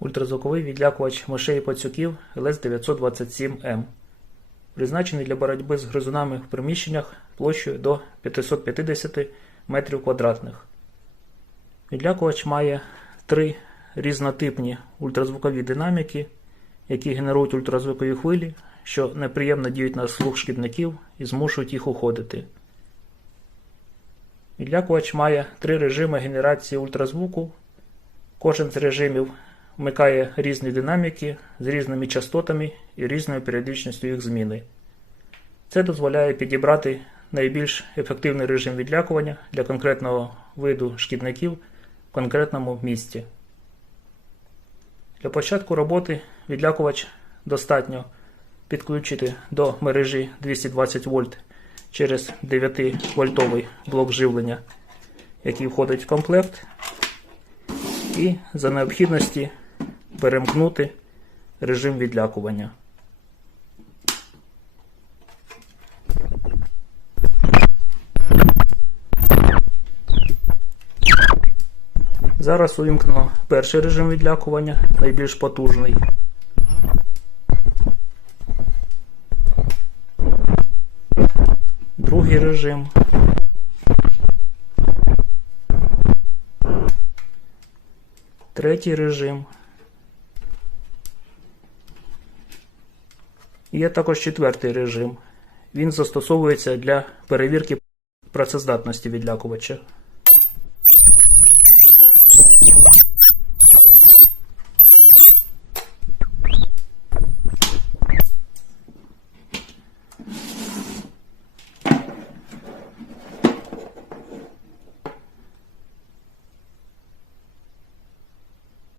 Ультразвуковий відлякувач мишей пацюків ЛС-927М. Призначений для боротьби з гризунами в приміщеннях площею до 550 метрів квадратних. Відлякувач має три різнотипні ультразвукові динаміки, які генерують ультразвукові хвилі, що неприємно діють на слух шкідників і змушують їх уходити. Відлякувач має три режими генерації ультразвуку. Кожен з режимів вмикає різні динаміки з різними частотами і різною періодичністю їх зміни. Це дозволяє підібрати найбільш ефективний режим відлякування для конкретного виду шкідників в конкретному місці. Для початку роботи відлякувач достатньо підключити до мережі 220 вольт через 9 вольтовий блок живлення, який входить в комплект, і за необхідності перемкнути режим відлякування. Зараз увімкнено перший режим відлякування, найбільш потужний. Другий режим. Третій режим. Є також четвертий режим. Він застосовується для перевірки працездатності відлякувача.